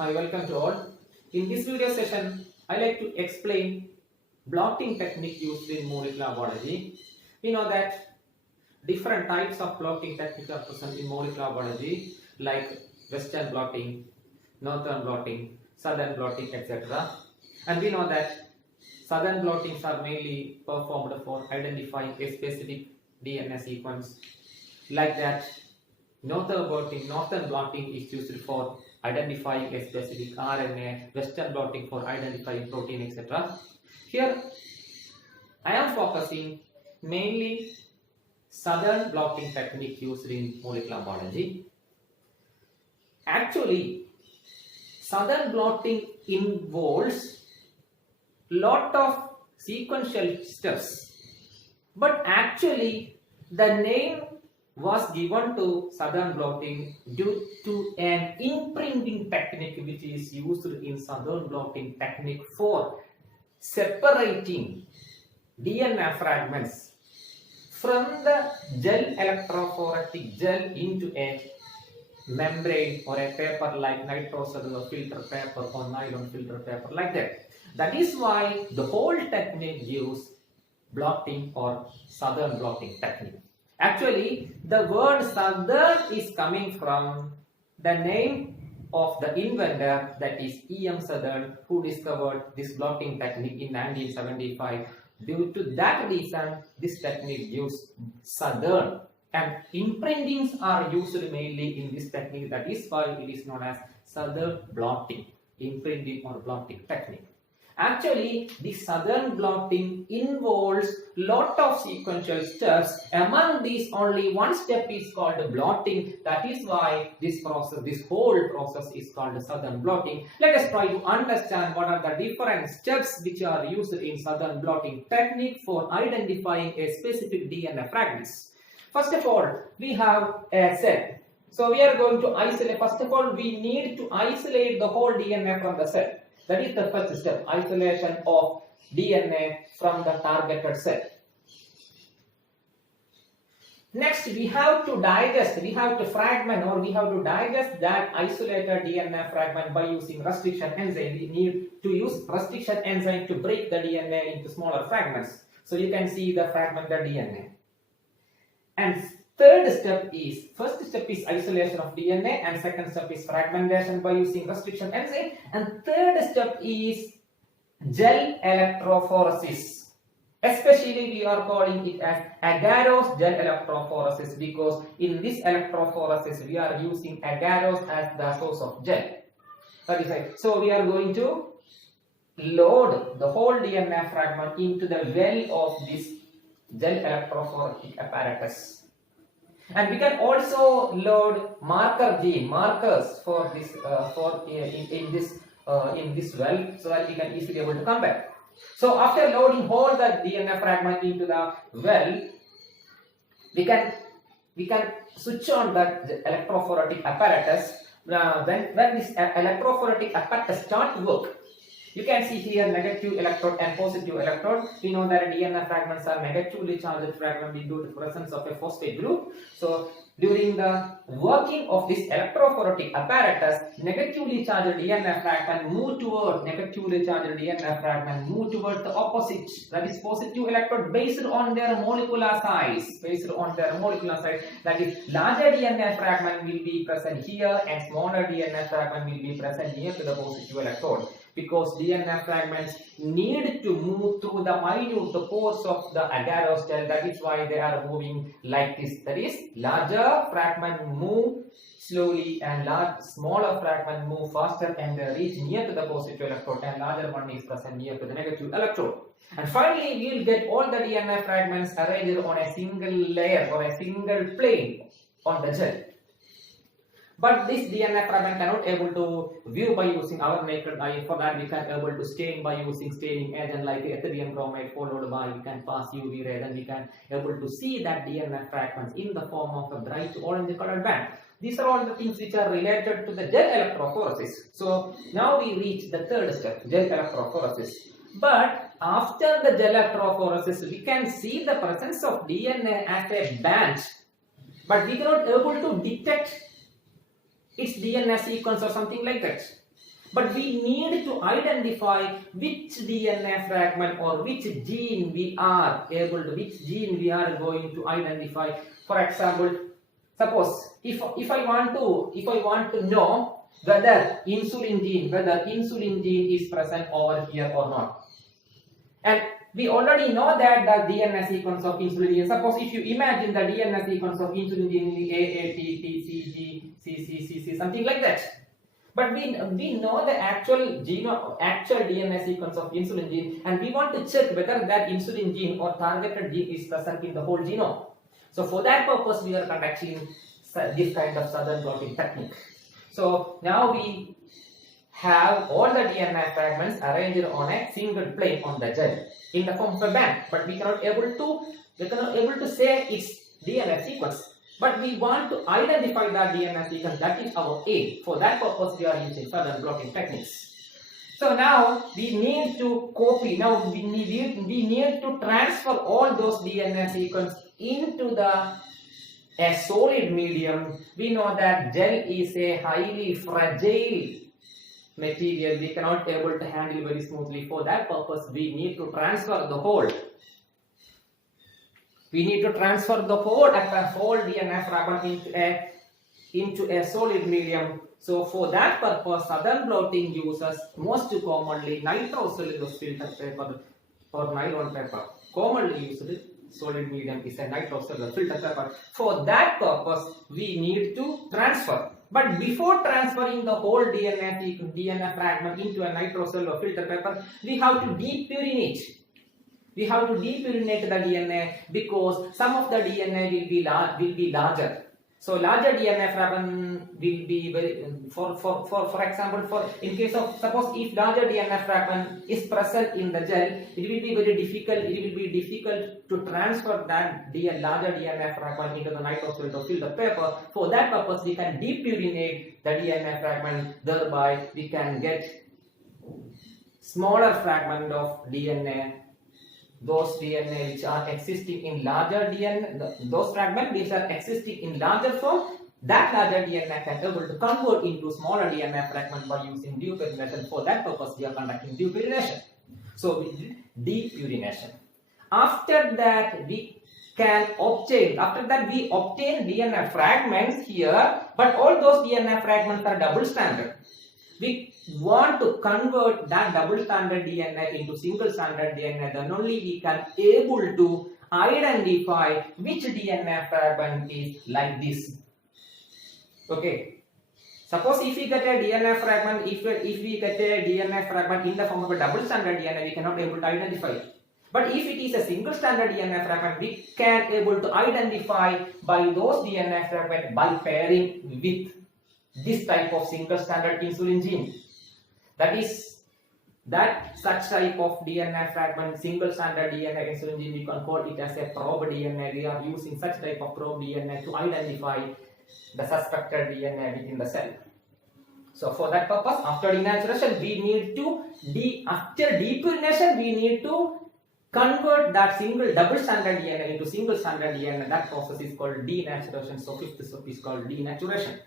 Hi, welcome to all. In this video session, I like to explain blotting technique used in molecular biology. We know that different types of blotting techniques are present in molecular biology, like Western blotting, Northern blotting, Southern blotting, etc. And we know that Southern blottings are mainly performed for identifying a specific DNA sequence. Like that, Northern blotting is used for identifying a specific RNA, Western blotting for identifying protein, etc. Here, I am focusing mainly Southern blotting technique used in molecular biology. Actually, Southern blotting involves lot of sequential steps, but actually the name was given to Southern blotting due to an imprinting technique which is used in Southern blotting technique for separating DNA fragments from the gel electrophoretic gel into a membrane or a paper like nitrocellular filter paper or nylon filter paper, like that. That is why the whole technique gives blotting or Southern blotting technique. Actually, the word Southern is coming from the name of the inventor, that is E.M. Southern, who discovered this blotting technique in 1975. Due to that reason, this technique gives Southern, and imprintings are used mainly in this technique. That is why it is known as Southern blotting, imprinting or blotting technique. Actually, the Southern blotting involves lot of sequential steps. Among these, only one step is called blotting. That is why this whole process is called Southern blotting. Let us try to understand what are the different steps which are used in Southern blotting technique for identifying a specific DNA fragments. First of all, we have a cell. So we are going to isolate. First of all, we need to isolate the whole DNA from the cell. That is the first step, isolation of DNA from the targeted cell. Next, we have to digest, we have to fragment, or we have to digest that isolated DNA fragment by using restriction enzyme. We need to use restriction enzyme to break the DNA into smaller fragments. So you can see the fragmented DNA. And first step is isolation of DNA, and second step is fragmentation by using restriction enzyme, and third step is gel electrophoresis. Especially we are calling it as agarose gel electrophoresis, because in this electrophoresis we are using agarose as the source of gel. That is right. So we are going to load the whole DNA fragment into the well of this gel electrophoretic apparatus. And we can also load markers for this in this well, so that we can easily able to come back. So after loading all the DNA fragment into the well, we can switch on the electrophoretic apparatus. When this electrophoretic apparatus start to work, you can see here negative electrode and positive electrode. We know that DNA fragments are negatively charged fragments due to the presence of a phosphate group. So during the working of this electrophoretic apparatus, negatively charged DNA fragment move toward the opposite, that is positive electrode, based on their molecular size. That is, larger DNA fragment will be present here and smaller DNA fragment will be present near to the positive electrode, because DNA fragments need to move through the minute pores of the agarose gel. That is why they are moving like this. That is, larger fragment move slowly and smaller fragment move faster and they reach near to the positive electrode, and larger one is present near to the negative electrode. And finally, we will get all the DNA fragments arranged on a single layer or a single plane on the gel. But this DNA fragment cannot able to view by using our naked eye. For that, we can able to stain by using staining agent like etherium bromide, followed by we can pass UV ray. Then we can able to see that DNA fragments in the form of a bright orange colored band. These are all the things which are related to the gel electrophoresis. So now we reach the third step, gel electrophoresis. But after the gel electrophoresis, we can see the presence of DNA as a band, but we cannot able to detect its DNA sequence or something like that. but we need to identify which DNA fragment or which gene we are going to identify. For example, suppose if I want to know whether insulin gene is present over here or not, and we already know that the DNA sequence of insulin gene. Suppose if you imagine the DNA sequence of insulin gene in AATTCG, something like that. But we know the actual DNA sequence of insulin gene, and we want to check whether that insulin gene or targeted gene is present in the whole genome. So for that purpose, we are conducting this kind of Southern blotting technique. So now we have all the DNA fragments arranged on a single plane on the gel in the form of a band, but we cannot able to say its DNA sequence. But we want to identify that DNA sequence. That is our aim. For that purpose, we are using Southern blotting techniques. So now we need to copy. Now we need to transfer all those DNA sequence into a solid medium. We know that gel is a highly fragile material. We cannot able to handle very smoothly. For that purpose, we need to transfer the whole. We need to transfer the whole DNA fragment into a solid medium. So for that purpose, Southern blotting uses most commonly nitrocellulose filter paper or nylon paper. Commonly used solid medium is a nitrocellulose filter paper. For that purpose, we need to transfer. But before transferring the whole DNA fragment into a nitrocellulose filter paper, we have to depurinate. We have to depurinate the DNA because some of the DNA will be larger. So larger DNA fragment will be very, for example, in case of, suppose if larger DNA fragment is present in the gel, it will be very difficult. It will be difficult to transfer that larger DNA fragment into the nitrocellulose filter paper. For that purpose, we can depurinate the DNA fragment. Thereby, we can get smaller fragment of DNA. Those DNA which are existing in larger DNA, those fragments which are existing in larger form, that larger DNA can be able to convert into smaller DNA fragment by using depurination. For that purpose, we are conducting depurination. So we did depurination. After that, we obtain DNA fragments here, but all those DNA fragments are double stranded. We want to convert that double stranded DNA into single stranded DNA, then only we can able to identify which DNA fragment is like this. Okay. Suppose if we get a DNA fragment, if we get a DNA fragment in the form of a double stranded DNA, we cannot able to identify it. But if it is a single stranded DNA fragment, we can able to identify by those DNA fragment by pairing with this type of single stranded insulin gene. That such type of DNA fragment, single stranded DNA insulin gene, we can call it as a probe DNA. We are using such type of probe DNA to identify the suspected DNA within the cell. So for that purpose, after denaturation, we need to after depurination, we need to convert that double stranded DNA into single stranded DNA. That process is called denaturation. So fifth step is called denaturation.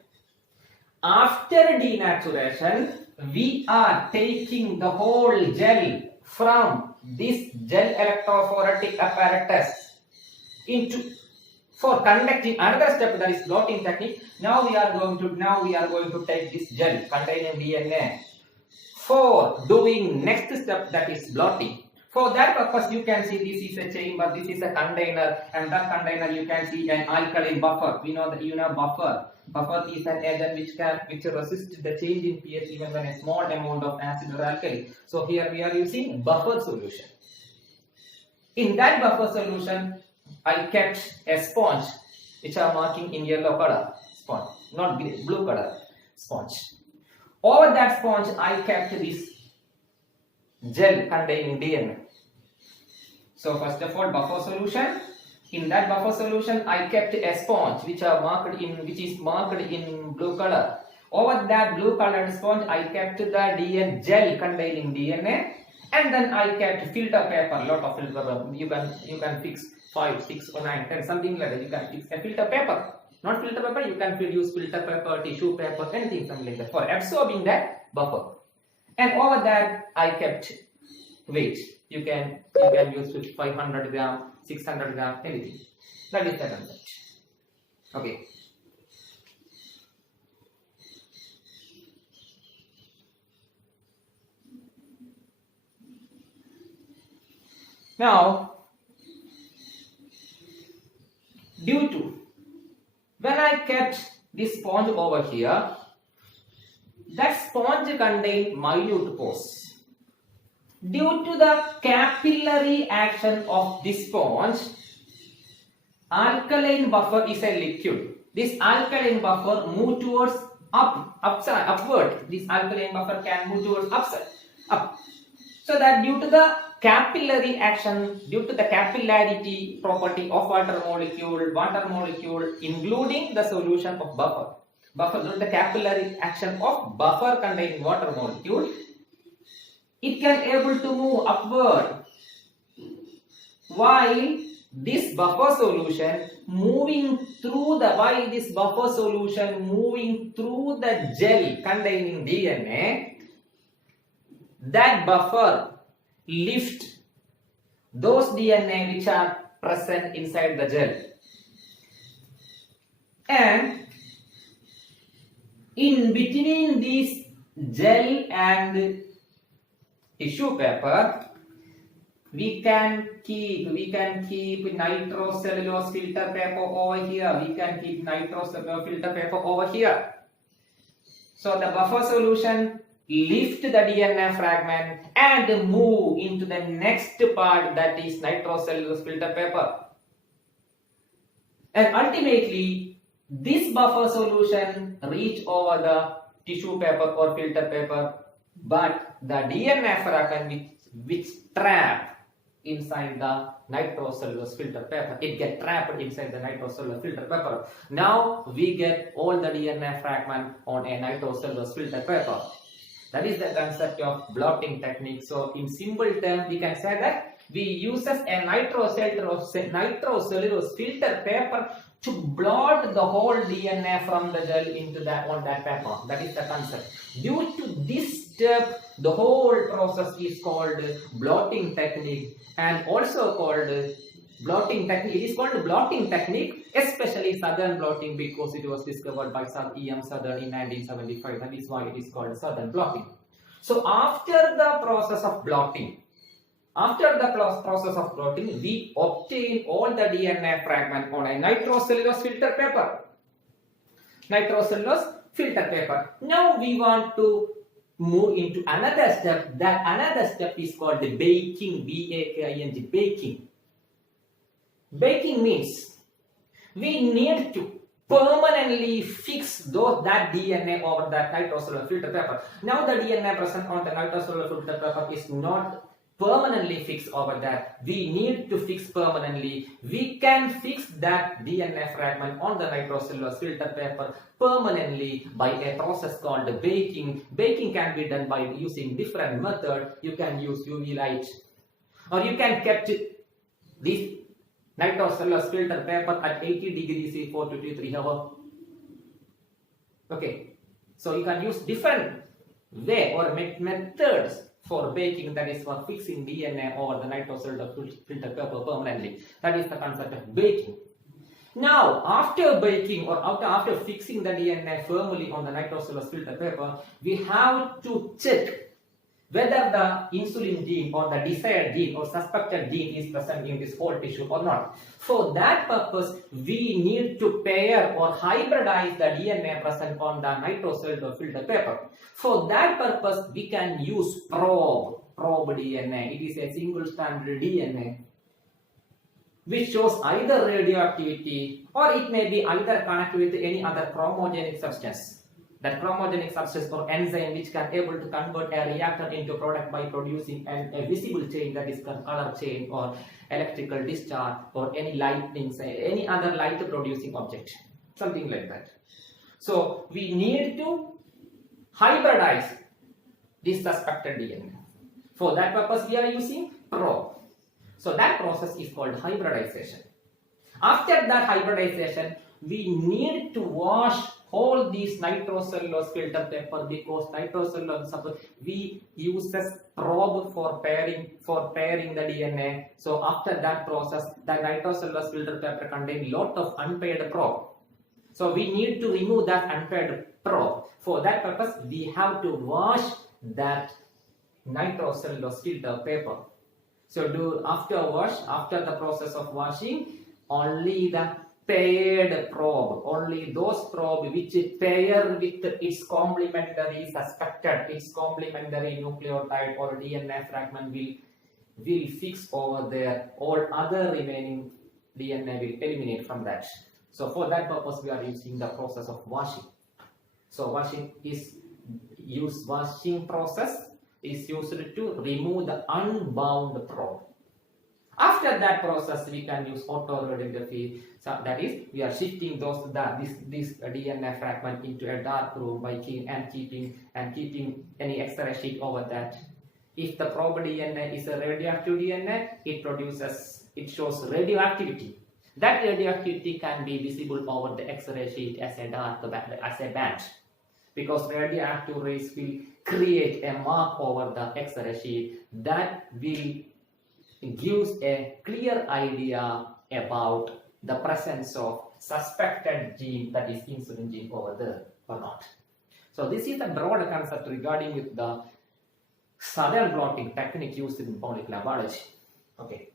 After denaturation, we are taking the whole gel from this gel electrophoretic apparatus for conducting another step, that is blotting technique. Now we are going to take this gel containing DNA for doing next step, that is blotting. For that purpose, you can see this is a chamber, this is a container, and that container you can see an alkaline buffer. We know that buffer. Buffer is an agent which resists the change in pH even when a small amount of acid or alkali. So here we are using buffer solution. In that buffer solution, I kept a sponge which are marking in yellow color sponge, not blue color sponge. Over that sponge, I kept this gel containing DNA. So first of all, buffer solution. In that buffer solution, I kept a sponge which is marked in blue color. Over that blue colored sponge, I kept the DNA gel containing DNA, and then I kept filter paper, lot of filter paper. You can fix 5, 6, or 9, 10, something like that. You can fix a filter paper. Not filter paper, you can use filter paper, tissue paper, anything, something like that, for absorbing that buffer. And over that I kept weight. You can use with 500 gram, 600 gram, anything. That is the concept. Okay. Now, due to when I kept this sponge over here, that sponge contained minute pores. Due to the capillary action of this sponge, alkaline buffer is a liquid. This alkaline buffer move towards upward. This alkaline buffer can move towards up. So that due to the capillary action, due to the capillarity property of water molecule, including the solution of buffer, due to the capillary action of buffer containing water molecule, it can able to move upward, while this buffer solution moving through the gel containing DNA, that buffer lift those DNA which are present inside the gel, and in between this gel and tissue paper we can keep nitrocellulose filter paper over here, so the buffer solution lift the DNA fragment and move into the next part, that is nitrocellulose filter paper, and ultimately this buffer solution reach over the tissue paper or filter paper, but the DNA fragment which trap inside the nitrocellulose filter paper, it get trapped inside the nitrocellulose filter paper. Now we get all the DNA fragment on a nitrocellulose filter paper. That is the concept of blotting technique. So in simple terms, we can say that we uses a nitrocellulose filter paper to blot the whole DNA from the gel into that on that paper. That is the concept. Due to this step, the whole process is called blotting technique, and also called blotting technique. It is called blotting technique, especially southern blotting, because it was discovered by Sir E.M. Southern in 1975. That is why it is called southern blotting. So after the process of blotting, we obtain all the DNA fragment on a nitrocellulose filter paper. Now we want to move into another step. That another step is called the baking, B-A-K-I-N-G, baking. Baking means we need to permanently fix that DNA over that nitrocellulose filter paper. Now the DNA present on the nitrocellulose filter paper is not permanently fixed over that. We need to fix permanently. We can fix that DNA fragment on the nitrocellulose filter paper permanently by a process called baking. Baking can be done by using different method. You can use UV light, or you can keep this nitrocellulose filter paper at 80 degrees C for 2 to 3 hours. Okay, so you can use different way or methods for baking, that is for fixing DNA over the nitrocellulose filter paper permanently. That is the concept of baking. Now, after baking or after fixing the DNA firmly on the nitrocellulose filter paper, we have to check whether the insulin gene or the desired gene or suspected gene is present in this whole tissue or not. For that purpose, we need to pair or hybridize the DNA present on the nitrocellulose filter paper. For that purpose, we can use probe DNA. It is a single strand DNA which shows either radioactivity, or it may be either connected with any other chromogenic substance. That chromogenic substance or enzyme which can able to convert a reactor into product by producing a visible chain, that is called color chain or electrical discharge or any lightning, any other light producing object, something like that. So we need to hybridize this suspected DNA. For that purpose we are using probe. So that process is called hybridization. After that hybridization, we need to wash all these nitrocellulose filter paper, because nitrocellulose we use as probe for pairing the DNA. So after that process, the nitrocellulose filter paper contain lot of unpaired probe. So we need to remove that unpaired probe. For that purpose, we have to wash that nitrocellulose filter paper. So after the process of washing, only the paired probe, only those probe which pair with its complementary suspected, its complementary nucleotide or DNA fragment will fix over there. All other remaining DNA will eliminate from that. So for that purpose, we are using the process of washing. So washing process is used to remove the unbound probe. After that process, we can use autoradiography. So that is, we are shifting this DNA fragment into a dark room by keeping any X-ray sheet over that. If the probe DNA is a radioactive DNA, it shows radioactivity. That radioactivity can be visible over the X-ray sheet as a band, because radioactive rays will create a mark over the X-ray sheet that will gives a clear idea about the presence of suspected gene, that is insulin gene, over there or not. So this is the broad concept regarding with the Southern blotting technique used in molecular biology. Okay.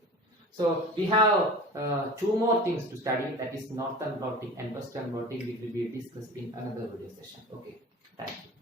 So we have two more things to study, that is Northern blotting and Western blotting, which will be discussed in another video session. Okay. Thank you.